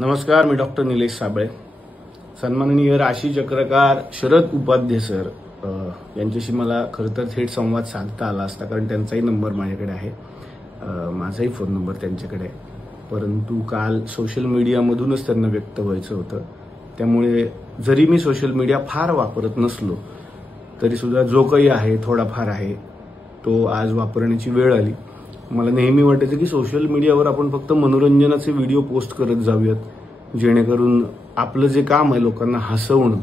नमस्कार, मी डॉक्टर निलेश साबळे. सन्माननीय राशी चक्रकार शरद उपाध्ये सर यांच्याशी मला खरं तर थेट संवाद साधता आला असता, कारण त्यांचाही नंबर माझ्याकडे आहे, माझाही फोन नंबर त्यांच्याकडे आहे. परंतु काल सोशल मीडियामधूनच त्यांना व्यक्त व्हायचं होतं. त्यामुळे जरी मी सोशल मीडिया फार वापरत नसलो तरी सुद्धा जो काही आहे थोडाफार आहे तो आज वापरण्याची वेळ आली. मला नेहमी वाटायचं की सोशल मीडियावर आपण फक्त मनोरंजनाचे व्हिडिओ पोस्ट करत जाऊयात, जेणेकरून आपलं जे काम आहे लोकांना हसवणं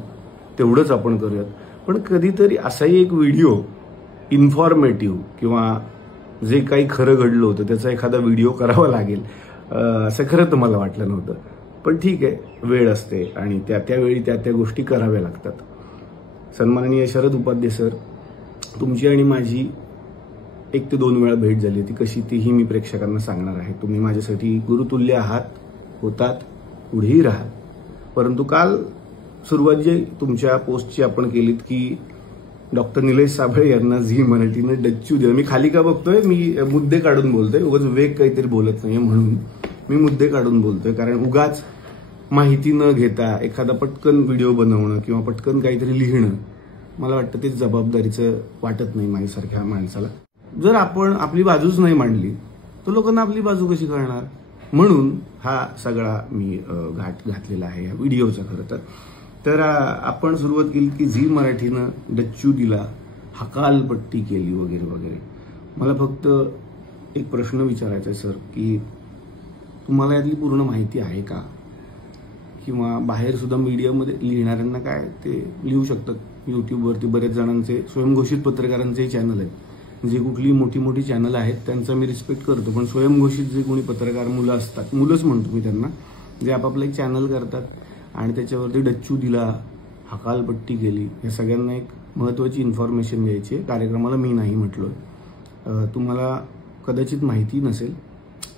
तेवढंच आपण करूयात. पण कधीतरी असाही एक व्हिडिओ इन्फॉर्मेटिव्ह किंवा जे काही खरं घडलं होतं त्याचा एखादा व्हिडिओ करावा लागेल असं खरं तर मला वाटलं नव्हतं. पण ठीक आहे, वेळ असते आणि त्यावेळी त्या गोष्टी कराव्या लागतात. सन्माननीय शरद उपाध्ये सर, तुमची आणि माझी 1 ते 2 वेळा भेट झाली होती. कशी तीही मी प्रेक्षकांना सांगणार आहे. तुम्ही माझ्यासाठी गुरुतुल्य आहात, होतात, पुढेही राहाल. परंतु काल सुरुवात जी तुमच्या पोस्टची आपण केलीत की डॉक्टर निलेश साबळे यांना झी मराठीने डच्चू दिला. मी खाली का बघतोय, मी मुद्दे काढून बोलतोय, उगाच वेग काहीतरी बोलत नाहीये म्हणून मी मुद्दे काढून बोलतोय. कारण उगाच माहिती न घेता एखादा पटकन व्हिडिओ बनवणं किंवा पटकन काहीतरी लिहिणं मला वाटतं ते जबाबदारीचं वाटत नाही माझ्यासारख्या माणसाला. जर आपण आपली बाजूच नाही मांडली तर लोकांना आपली बाजू कशी कळणार? म्हणून हा सगळा मी घाट घातलेला आहे या व्हिडिओचा. खरं तर आपण सुरुवात केली की झी मराठीनं डच्चू दिला, हकालपट्टी केली वगैरे वगैरे. मला फक्त एक प्रश्न विचारायचा आहे सर, की तुम्हाला यातली पूर्ण माहिती आहे का? किंवा बाहेर सुद्धा मीडियामध्ये लिहिणाऱ्यांना काय ते लिहू शकतात. युट्यूबवरती बरेच जणांचे स्वयंघोषित पत्रकारांचेही चॅनल आहेत. जे कुठली मोठी मोठी चॅनल आहेत त्यांचा मी रिस्पेक्ट करतो, पण स्वयंघोषित जे कोणी पत्रकार मुलं असतात, मुलंच म्हणतो मी त्यांना, जे आपापलं एक चॅनल करतात आणि त्याच्यावरती डच्चू दिला, हकालपट्टी केली, या सगळ्यांना एक महत्त्वाची इन्फॉर्मेशन द्यायची आहे. कार्यक्रमाला मी नाही म्हटलोय. तुम्हाला कदाचित माहिती नसेल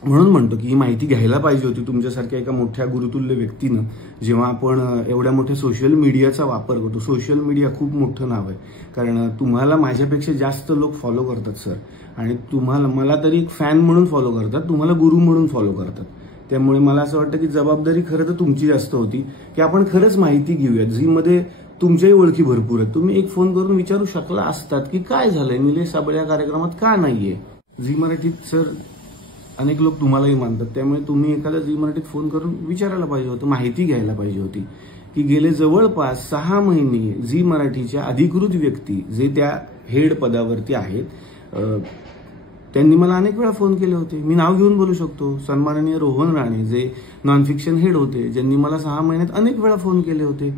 म्हणून म्हणतो की ही माहिती घ्यायला पाहिजे होती तुमच्यासारख्या एका मोठ्या गुरुतुल्य व्यक्तीनं. जेव्हा आपण एवढ्या मोठ्या सोशल मीडियाचा वापर करतो, सोशल मीडिया खूप मोठं नाव आहे, कारण तुम्हाला माझ्यापेक्षा जास्त लोक फॉलो करतात सर, आणि तुम्हाला मला तरी एक फॅन म्हणून फॉलो करतात, तुम्हाला गुरु म्हणून फॉलो करतात. त्यामुळे मला असं वाटतं की जबाबदारी खरं तर तुमची जास्त होती की आपण खरंच माहिती घेऊयात. झीमध्ये तुमच्याही ओळखी भरपूर आहेत. तुम्ही एक फोन करून विचारू शकला असतात की काय झालंय, निलेश साबळे या कार्यक्रमात का नाहीये. झी मराठीत सर अनेक लोक तुम्हालाही मानतात, त्यामुळे तुम्ही एखादा झी मराठीत फोन करून विचारायला पाहिजे होतं, माहिती घ्यायला पाहिजे होती की गेले जवळपास 6 महिने झी मराठीच्या अधिकृत व्यक्ती जे त्या हेड पदावरती आहेत त्यांनी मला अनेक वेळा फोन केले होते. मी नाव घेऊन बोलू शकतो. सन्माननीय रोहन राणे जे नॉन फिक्शन हेड होते, ज्यांनी मला 6 महिन्यात अनेक वेळा फोन केले होते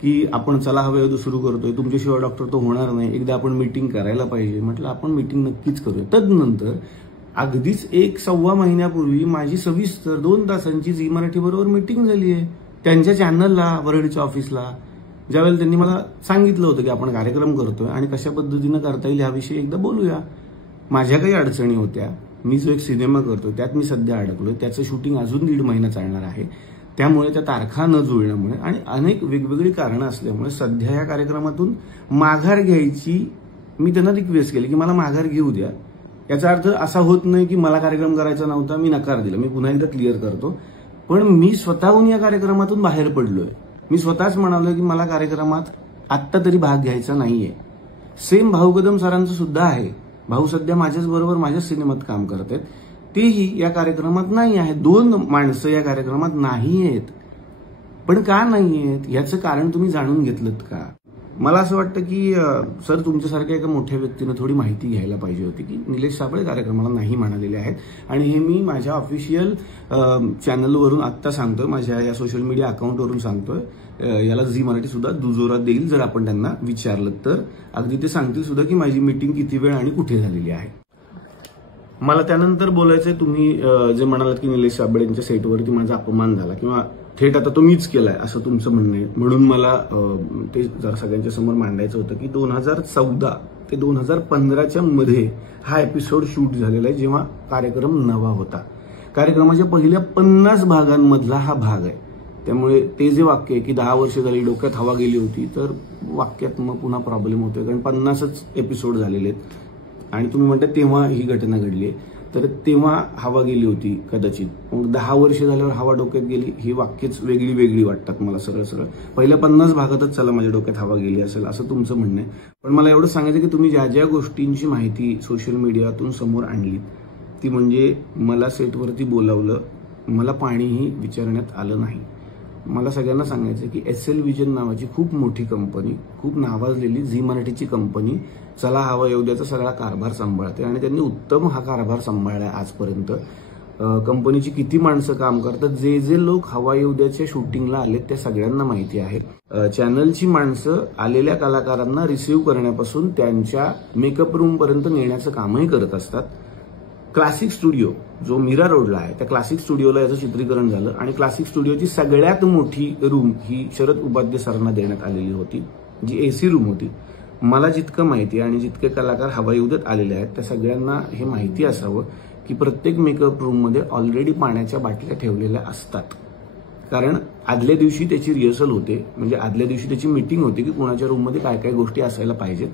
की आपण चला हवं सुरू करतोय, तुमच्याशिवाय डॉक्टर तो होणार नाही, एकदा आपण मीटिंग करायला पाहिजे. म्हटलं आपण मीटिंग नक्कीच करूया. तदनंतर अगदीच 1-1.25 महिन्यापूर्वी माझी सविस्तर 2 तासांची झी मराठी बरोबर मीटिंग झाली आहे त्यांच्या चॅनलला, वरळीच्या ऑफिसला. ज्यावेळेला त्यांनी मला सांगितलं होतं की आपण कार्यक्रम करतोय आणि कशा पद्धतीनं करता येईल याविषयी एकदा बोलूया. माझ्या काही अडचणी होत्या. मी जो एक सिनेमा करतोय त्यात मी सध्या अडकलोय, त्याचं शूटिंग अजून 1.5 महिना चालणार आहे. त्यामुळे त्या तारखा न जुळल्यामुळे आणि अनेक वेगवेगळी कारणं असल्यामुळे सध्या या कार्यक्रमातून माघार घ्यायची मी त्यांना रिक्वेस्ट केली की मला माघार घेऊ द्या. याचा अर्थ असा होत नाही की मला कार्यक्रम करायचा नव्हता, मी नकार दिला. मी पुन्हा एकदा क्लिअर करतो, पण मी स्वतःहून या कार्यक्रमातून बाहेर पडलोय. मी स्वतःच म्हणालोय की मला कार्यक्रमात आत्ता तरी भाग घ्यायचा नाहीये. सेम भाऊ कदम सरांचं सुद्धा आहे. भाऊ सध्या माझ्याच बरोबर माझ्याच सिनेमात काम करत आहेत, तेही या कार्यक्रमात नाही आहे. 2 माणसं या कार्यक्रमात नाही आहेत. पण का नाही आहेत याचं कारण तुम्ही जाणून घेतलं का? मला असं वाटतं की सर तुमच्यासारख्या एका मोठ्या व्यक्तीनं थोडी माहिती घ्यायला पाहिजे होती की निलेश साबळे कार्यक्रमाला नाही म्हणालेले आहेत. आणि हे मी माझ्या ऑफिशियल चॅनलवरून आत्ता सांगतोय, माझ्या या सोशल मीडिया अकाउंटवरून सांगतोय. याला झी मराठी सुद्धा दुजोरा देईल जर आपण त्यांना विचारलं तर. अगदी ते सांगतील सुद्धा की माझी मीटिंग किती वेळ आणि कुठे झालेली आहे. मला त्यानंतर बोलायचंय, तुम्ही जे म्हणालात की निलेश साबळे यांच्या सेटवरती माझा अपमान झाला किंवा थेट आता तो मीच केलाय असं तुमचं म्हणणं आहे, म्हणून मला ते जरा सगळ्यांच्या समोर मांडायचं होतं की 2014 ते 2015च्या मध्ये हा एपिसोड शूट झालेला आहे, जेव्हा कार्यक्रम नवा होता. कार्यक्रमाच्या पहिल्या 50 भागांमधला हा भाग आहे. त्यामुळे ते जे वाक्य आहे की 10 वर्ष झाली डोक्यात हवा गेली होती, तर वाक्यात मग पुन्हा प्रॉब्लेम होतोय, कारण 50च एपिसोड झालेले आहेत आणि तुम्ही म्हणता तेव्हा ही घटना घडली आहे. तर तेव्हा हवा गेली होती कदाचित. मग 10 वर्ष झाल्यावर हवा डोक्यात गेली, ही वाक्यच वेगळी वेगळी वाटतात मला सरळ सरळ. पहिल्या 50 भागातच चला माझ्या डोक्यात हवा गेली असेल असं तुमचं म्हणणं आहे. पण मला एवढं सांगायचं की तुम्ही ज्या ज्या गोष्टींची माहिती सोशल मीडियातून समोर आणली ती म्हणजे मला सेटवरती बोलावलं, मला पाणीही विचारण्यात आलं नाही. मला सगळ्यांना सांगायचं की SL विजन नावाची खूप मोठी कंपनी, खूप नावाजलेली झी मराठीची कंपनी चला हवा येऊ द्याचा सगळा कारभार सांभाळते आणि त्यांनी उत्तम हा कारभार सांभाळलाय आजपर्यंत. कंपनीची किती माणसं काम करतात, जे जे लोक हवा येऊ द्याच्या शूटिंगला आलेत त्या सगळ्यांना माहिती आहे. चॅनलची माणसं आलेल्या कलाकारांना रिसीव्ह करण्यापासून त्यांच्या मेकअप रूम पर्यंत नेण्याचं कामही करत असतात. क्लासिक स्टुडिओ जो मीरा रोडला आहे त्या क्लासिक स्टुडिओला याचं चित्रीकरण झालं आणि क्लासिक स्टुडिओची सगळ्यात मोठी रूम ही शरद उपाध्ये सरांना देण्यात आलेली होती, जी AC रूम होती. मला जितकं माहिती आणि जितके कलाकार हवा येऊ देत आलेले आहेत त्या सगळ्यांना हे माहिती असावं की प्रत्येक मेकअप रूममध्ये ऑलरेडी पाण्याच्या बाटल्या ठेवलेल्या असतात. कारण आदल्या दिवशी त्याची रिहर्सल होते, म्हणजे आदल्या दिवशी त्याची मीटिंग होते की कोणाच्या रूममध्ये काय काय गोष्टी असायला पाहिजेत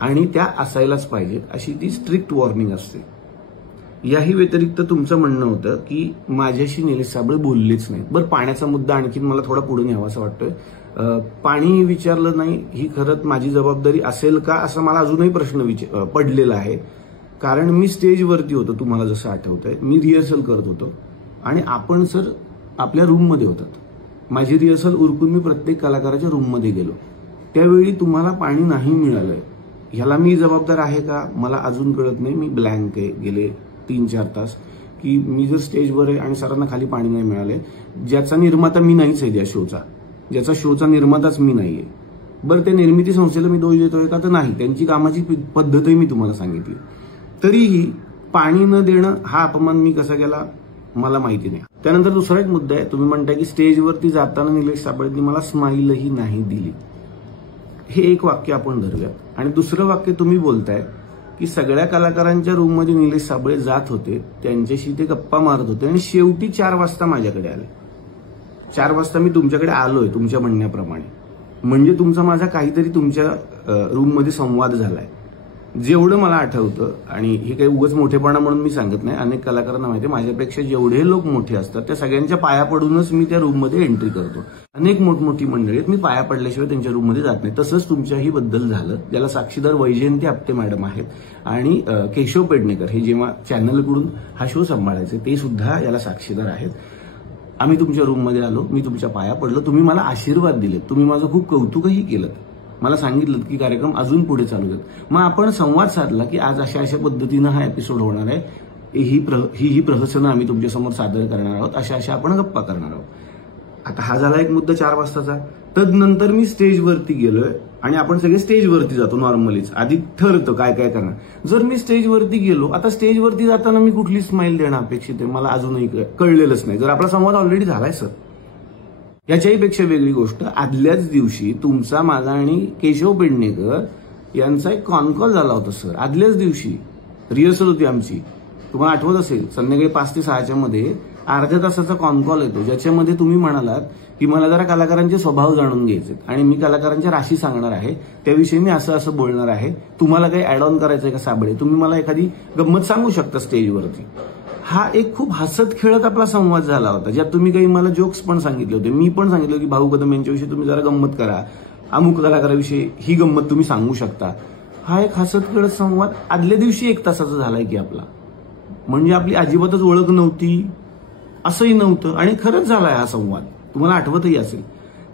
आणि त्या असायलाच पाहिजेत अशी ती स्ट्रिक्ट वॉर्निंग असते. याही व्यतिरिक्त तुमचं म्हणणं होतं की माझ्याशी निलेश साबळे बोललेच नाहीत. बरं, पाण्याचा मुद्दा आणखीन मला थोडा पुढे न्यावा असं वाटतोय. पाणी विचारलं नाही ही खरंच माझी जबाबदारी असेल का असं मला अजूनही प्रश्न पडलेला आहे. कारण मी स्टेजवरती होतो, तुम्हाला जसं आठवतंय मी रिहर्सल करत होतो आणि आपण सर आपल्या रूममध्ये होतात. माझी रिहर्सल उरकून मी प्रत्येक कलाकाराच्या रूममध्ये गेलो, त्यावेळी तुम्हाला पाणी नाही मिळालंय. ह्याला मी जबाबदार आहे का मला अजून कळत नाही. मी ब्लँक आहे गेले 3-4 तास की मी जर स्टेजवर आहे आणि सरांना खाली पाणी नाही मिळालंय, ज्याचा निर्माता मी नाहीच आहे, त्या शोचा ज्याचा शोचा निर्माताच मी नाहीये. बरं, त्या निर्मिती संस्थेला मी दोष देतोय का तर नाही, त्यांची कामाची पद्धतही मी तुम्हाला सांगितली. तरीही पाणी न देणं हा अपमान मी कसा केला मला माहिती नाही. त्यानंतर दुसरा एक मुद्दा आहे, तुम्ही म्हणताय की स्टेजवरती जाताना निलेश साबळेंनी मला स्माईलही नाही दिली. हे एक वाक्य आपण धरूयात आणि दुसरं वाक्य तुम्ही बोलताय की सगळ्या कलाकारांच्या रूममध्ये निलेश साबळे जात होते, त्यांच्याशी ते गप्पा मारत होते आणि शेवटी 4 वाजता माझ्याकडे आले. 4 वाजता मी तुमच्याकडे आलोय तुमच्या म्हणण्याप्रमाणे, म्हणजे तुमचा माझा काहीतरी तुमच्या रूममध्ये संवाद झालाय. जेवढं मला आठवतं, आणि हे काही उगाच मोठेपणा म्हणून मी सांगत नाही, अनेक कलाकारांना माहिती आहे माझ्यापेक्षा जेवढे लोक मोठे असतात त्या सगळ्यांच्या पाया पडूनच मी त्या रूममध्ये एंट्री करतो. अनेक मोठमोठी मंडळी आहेत, मी पाया पडल्याशिवाय त्यांच्या रूममध्ये जात नाही. तसंच तुमच्याही बद्दल झालं, ज्याला साक्षीदार वैजयंती आपटे मॅडम आहेत आणि केशव पेडणेकर हे जेव्हा चॅनलकडून हा शो सांभाळायचे ते सुद्धा याला साक्षीदार आहेत. आम्ही तुमच्या रूममध्ये आलो, मी तुमच्या पाया पडलो, तुम्ही मला आशीर्वाद दिलेत, तुम्ही माझं खूप कौतुकही केलं, मला सांगितलं की कार्यक्रम अजून पुढे चालू देत. मग आपण संवाद साधला की आज अशा अशा पद्धतीनं हा एपिसोड होणार आहे, ही प्रहसनं आम्ही तुमच्यासमोर सादर करणार आहोत, अशा आपण गप्पा करणार आहोत. आता हा झाला एक मुद्दा 4 वाजताचा. तदनंतर मी स्टेजवरती गेलोय आणि आपण सगळे स्टेजवरती जातो नॉर्मलीच, आधी ठरतं काय काय करणार. जर मी स्टेजवरती गेलो, आता स्टेजवरती जाताना मी कुठली स्माईल देणं अपेक्षित आहे मला अजूनही कळलेलंच नाही, जर आपला संवाद ऑलरेडी झालाय सर. याच्याही पेक्षा वेगळी गोष्ट, आदल्याच दिवशी तुमचा माझा आणि केशव पेडणेकर यांचा एक कॉल झाला होता सर. आदल्याच दिवशी रिहर्सल होती आमची, तुम्हाला आठवत असेल, संध्याकाळी 5 ते 6च्या मध्ये अर्ध्या तासाचा कॉल येतो, ज्याच्यामध्ये तुम्ही म्हणालात की मला जरा कलाकारांचे स्वभाव जाणून घ्यायचे आणि मी कलाकारांच्या राशी सांगणार आहे, त्याविषयी मी असं बोलणार आहे, तुम्हाला काही ऍड ऑन करायचंय का साबळे, तुम्ही मला एखादी गंमत सांगू शकता स्टेजवरती. हा एक खूप हसत खेळत आपला संवाद झाला होता, ज्यात तुम्ही काही मला जोक्स पण सांगितले होते. मी पण सांगितलं की भाऊ कदम यांच्याविषयी तुम्ही जरा गंमत करा, अमुक कलाकाराविषयी ही गंमत तुम्ही सांगू शकता. हा एक हसत खेळत संवाद आदल्या दिवशी 1 तासाचा झालाय की आपला, म्हणजे आपली अजिबातच ओळख नव्हती असंही नव्हतं आणि खरंच झालाय हा संवाद, तुम्हाला आठवतही असेल.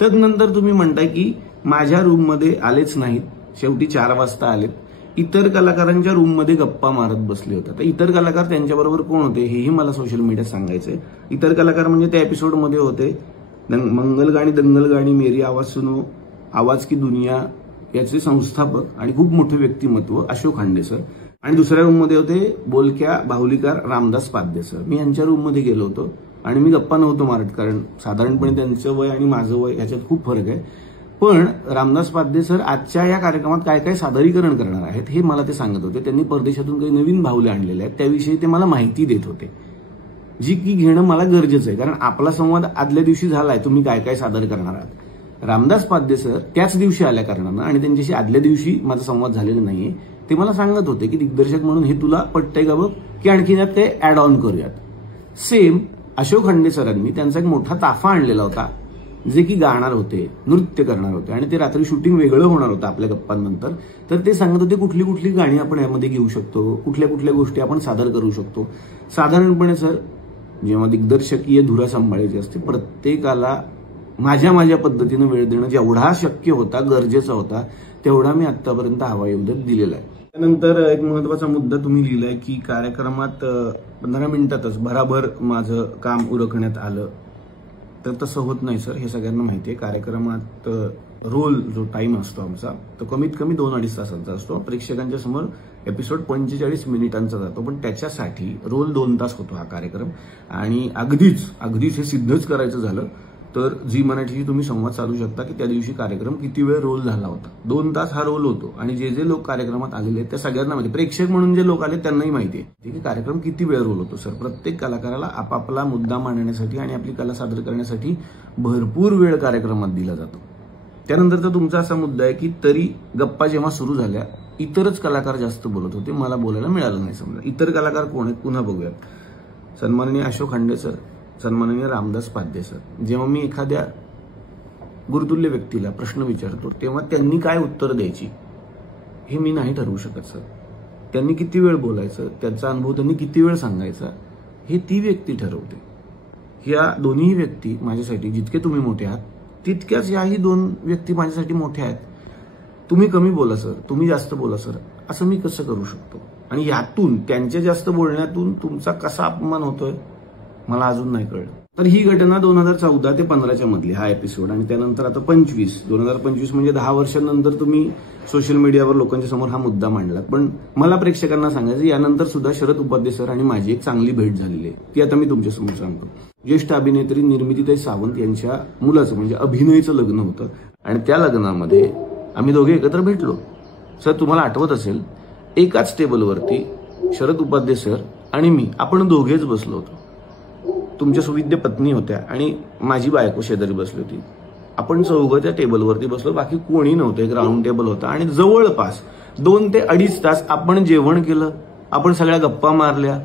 तदनंतर तुम्ही म्हणताय की माझ्या रूममध्ये आलेच नाहीत, शेवटी 4 वाजता आलेत, इतर कलाकारांच्या रूममध्ये गप्पा मारत बसले होते. तर इतर कलाकार त्यांच्याबरोबर कोण होते हेही मला सोशल मीडियात सांगायचंय. इतर कलाकार म्हणजे त्या एपिसोडमध्ये होते मंगलगाणी दंगलगाणी मेरी आवाज सुनो, आवाज की दुनिया याचे संस्थापक आणि खूप मोठे व्यक्तिमत्व अशोक खांडे सर, आणि दुसऱ्या रूममध्ये होते बोलक्या बाहुलीकार रामदास पाध्ये सर. मी यांच्या रूममध्ये गेलो होतो आणि मी गप्पा नव्हतो मारत, कारण साधारणपणे त्यांचं वय आणि माझं वय याच्यात खूप फरक आहे. पण रामदास पाध्ये सर आजच्या या कार्यक्रमात काय काय सादरीकरण करणार आहेत हे मला ते सांगत होते. त्यांनी परदेशातून काही नवीन बाहुले आणलेले आहेत, त्याविषयी ते मला माहिती देत होते, जी की घेणं मला गरजेचं आहे, कारण आपला संवाद आदल्या दिवशी झालाय, तुम्ही काय काय सादर करणार आहात. रामदास पाध्ये सर त्याच दिवशी आल्या कारणानं आणि त्यांच्याशी आदल्या दिवशी माझा संवाद झालेला नाहीये, ते मला सांगत होते की दिग्दर्शक म्हणून हे तुला पटतंय का बघ, की आणखीन यात ते ऍड ऑन करूयात. सेम अशोक खंडे सरांनी त्यांचा एक मोठा ताफा आणलेला होता, जे की गाणार होते, नृत्य करणार होते आणि ते रात्री शूटिंग वेगळं होणार होतं आपल्या गप्पांनंतर. तर ते सांगत होते कुठली कुठली गाणी आपण यामध्ये घेऊ शकतो, कुठल्या कुठल्या गोष्टी आपण सादर करू शकतो. साधारणपणे सर, जेव्हा दिग्दर्शकीय धुरा सांभाळायची असते, प्रत्येकाला माझ्या पद्धतीनं वेळ देणं जेवढा शक्य होता, गरजेचा होता, तेवढा मी आतापर्यंत हवाईउद्योग दिलेला आहे. त्यानंतर एक महत्वाचा मुद्दा तुम्ही लिहिलाय की कार्यक्रमात 15 मिनिटातच भराभर माझं काम उरकण्यात आलं. तर तसं होत नाही सर, हे सगळ्यांना माहिती आहे. कार्यक्रमात रोल जो टाइम असतो आमचा, तो कमीत कमी 2-2.5 तासांचा असतो. प्रेक्षकांच्या समोर एपिसोड 45 मिनिटांचा जातो, पण त्याच्यासाठी रोल 2 तास होतो हा कार्यक्रम. आणि अगदीच हे सिद्धच करायचं झालं तर झी मराठीशी तुम्ही संवाद साधू शकता की त्या दिवशी कार्यक्रम किती वेळ रोल झाला होता. 2 तास हा रोल होतो. आणि जे लोक कार्यक्रमात आलेले आहेत त्या सगळ्यांना माहिती, प्रेक्षक म्हणून जे लोक आले त्यांनाही माहिती आहे की कार्यक्रम किती वेळ रोल होतो. सर, प्रत्येक कलाकाराला आपापला मुद्दा मांडण्यासाठी आणि आपली कला सादर करण्यासाठी भरपूर वेळ कार्यक्रमात दिला जातो. त्यानंतरचा तुमचा असा मुद्दा आहे की तरी गप्पा जेव्हा सुरू झाल्या, इतरच कलाकार जास्त बोलत होते, मला बोलायला मिळालं नाही. समजा इतर कलाकार कोण आहेत पुन्हा बघूयात. सन्माननीय अशोक खंडे सर, सन्माननीय रामदास पाध्ये सर. जेव्हा मी एखाद्या गुरुतुल्य व्यक्तीला प्रश्न विचारतो तेव्हा त्यांनी काय उत्तर द्यायची हे मी नाही ठरवू शकत सर. त्यांनी किती वेळ बोलायचं, त्यांचा अनुभव त्यांनी किती वेळ सांगायचा, हे ती व्यक्ती ठरवते. ह्या दोन्ही व्यक्ती माझ्यासाठी जितके तुम्ही मोठे आहात, तितक्याच याही 2 व्यक्ती माझ्यासाठी मोठ्या आहेत. तुम्ही कमी बोला सर, तुम्ही जास्त बोला सर, असं मी कसं करू शकतो? आणि यातून, त्यांच्या जास्त बोलण्यातून तुमचा कसा अपमान होतोय मला अजून नाही कळलं. तर ही घटना 2014 ते 15च्या मधली हा एपिसोड. आणि त्यानंतर आता 2025 म्हणजे 10 वर्षांनंतर तुम्ही सोशल मीडियावर लोकांच्या समोर हा मुद्दा मांडला. पण मला प्रेक्षकांना सांगायचं, यानंतर सुद्धा शरद उपाध्ये सर आणि माझी एक चांगली भेट झालेली आहे, ती आता मी तुमच्यासमोर सांगतो. ज्येष्ठ अभिनेत्री निर्मितीताई सावंत यांच्या मुलाचं म्हणजे अभिनयचं लग्न होतं आणि त्या लग्नामध्ये आम्ही दोघे एकत्र भेटलो. सर, तुम्हाला आठवत असेल, एकाच टेबलवरती शरद उपाध्ये सर आणि मी, आपण दोघेच बसलो होतो. तुमच्या सुविद्य पत्नी होत्या आणि माझी बायको शेजारी बसली होती. आपण चौघं त्या टेबलवरती बसलो, बाकी कोणी नव्हतं. एक राऊंड टेबल होता आणि जवळपास 2 ते 2.5 तास आपण जेवण केलं, आपण सगळ्या गप्पा मारल्या.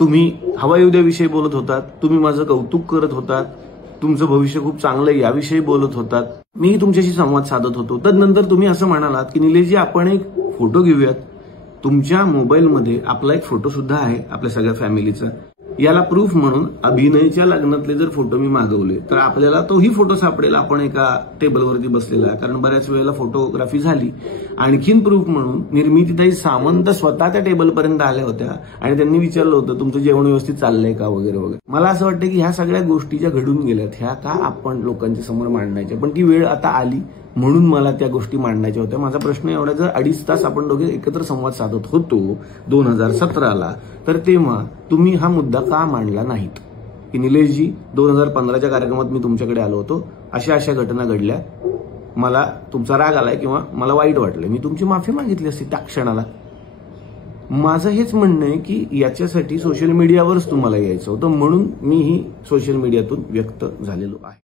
तुम्ही हवाईउद्याविषयी बोलत होतात, तुम्ही माझं कौतुक करत होतात, तुमचं भविष्य खूप चांगलं आहे याविषयी बोलत होतात, मी तुमच्याशी संवाद साधत होतो. तदनंतर तुम्ही असं म्हणालात की निलेशजी, आपण एक फोटो घेऊयात. तुमच्या मोबाईलमध्ये आपला एक फोटो सुद्धा आहे आपल्या सगळ्या फॅमिलीचा. याला प्रूफ म्हणून अभिनयच्या लग्नातले जर फोटो मी मागवले तर आपल्याला तोही फोटो सापडेल, आपण एका टेबलवरती बसलेला. कारण बऱ्याच वेळेला फोटोग्राफी झाली. आणखीन प्रूफ म्हणून निर्मितीताई सावंत स्वतः त्या टेबलपर्यंत आल्या होत्या आणि त्यांनी विचारलं होतं तुमचं जेवण व्यवस्थित चाललंय का वगैरे वगैरे. मला असं वाटतं की ह्या सगळ्या गोष्टी ज्या घडून गेल्यात, ह्या का आपण लोकांच्या समोर मांडायच्या, पण ती वेळ आता आली म्हणून मला त्या गोष्टी मांडायच्या होत्या. माझा प्रश्न एवढा, जर 2.5 तास आपण दोघे एकत्र संवाद साधत होतो 2017ला, तर तेव्हा तुम्ही हा मुद्दा का मांडला नाहीत की निलेशजी 2015च्या कार्यक्रमात मी तुमच्याकडे आलो होतो, अशा घटना घडल्या, मला तुमचा राग आलाय किंवा मला वाईट वाटलंय, मी तुमची माफी मागितली असती त्या क्षणाला. माझं हेच म्हणणं आहे की याच्यासाठी सोशल मीडियावरच तुम्हाला यायचं होतं, म्हणून मीही सोशल मीडियातून व्यक्त झालेलो आहे.